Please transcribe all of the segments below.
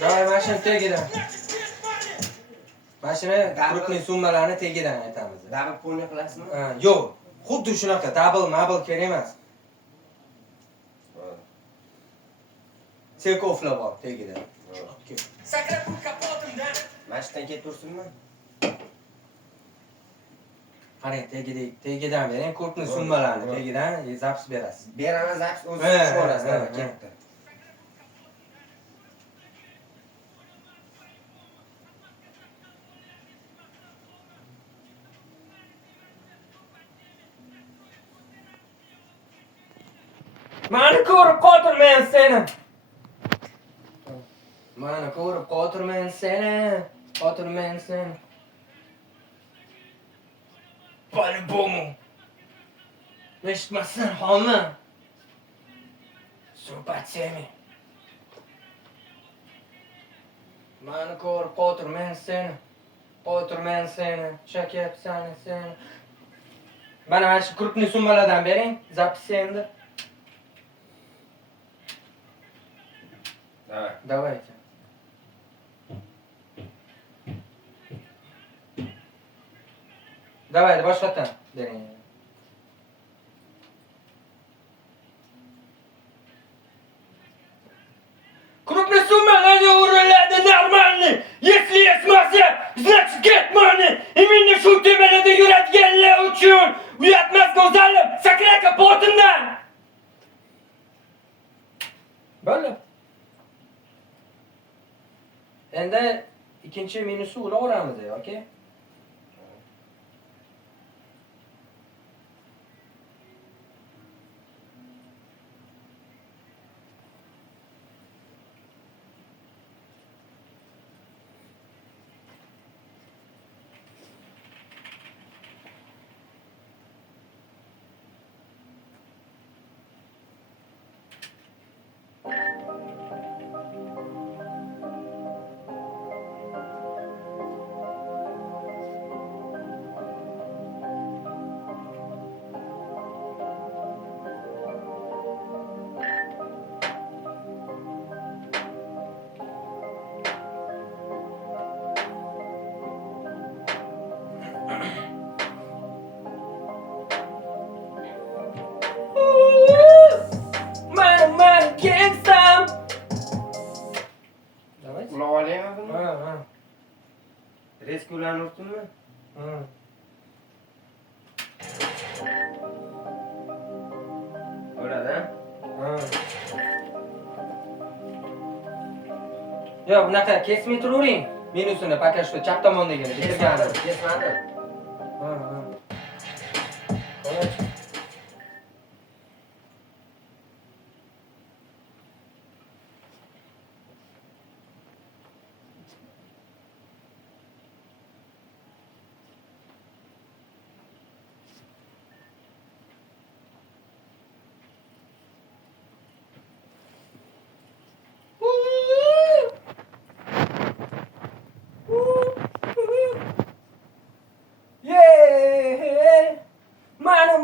Davay mashina tegidan. Mashina krupniy summalarni tegidan aytamiz. Double pulni qilasizmi? Yo'q. Xuddi shunaqa double kerak emas. Sekovlar bor tegidan. Sakrab bu kapotimdan. Mashinadan ketib tursinmi? Qarang, tegidan bering, krupniy summalarni tegidan zapis berasiz. Beraman zapis o'zi tushib olasiz, ketdi. Mani ko'rib qotirman seni. Mani ko'rib qotirman seni. По-любому. Eshitmasdan holni. Supatsemi. Mani ko'rib qotirman seni. Chakyapsan seni. Mana shu krupniy summalardan bering, zapis endi. Давайте. Давай, boshqatdan bering. Крупные суммы уровня нормальный. Если есть масса, значит get money. Именно shu temirida yuradiganlar uchun uyatmas go'zallik sakra kapotimdan. Bo'ldi. Endi ikkinchi minusni uraveramiz, okey? Man gangstam. Давай. Ular olayapmi? Ha. Reskularni ursinmi? Bo'ladi. Yo, bunaqa kesmay turavering. Minusini пока что chap tomondagini bitirgandim. Kesmadi. Xo'sh.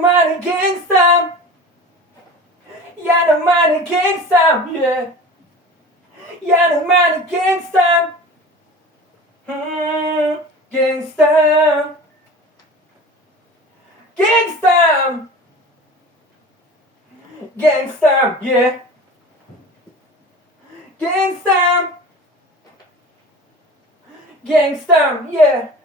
Money gangstam. Yeah, money gangstam. Yeah. Money gangstam. Gangstam. Yeah. Gangstam. Yeah.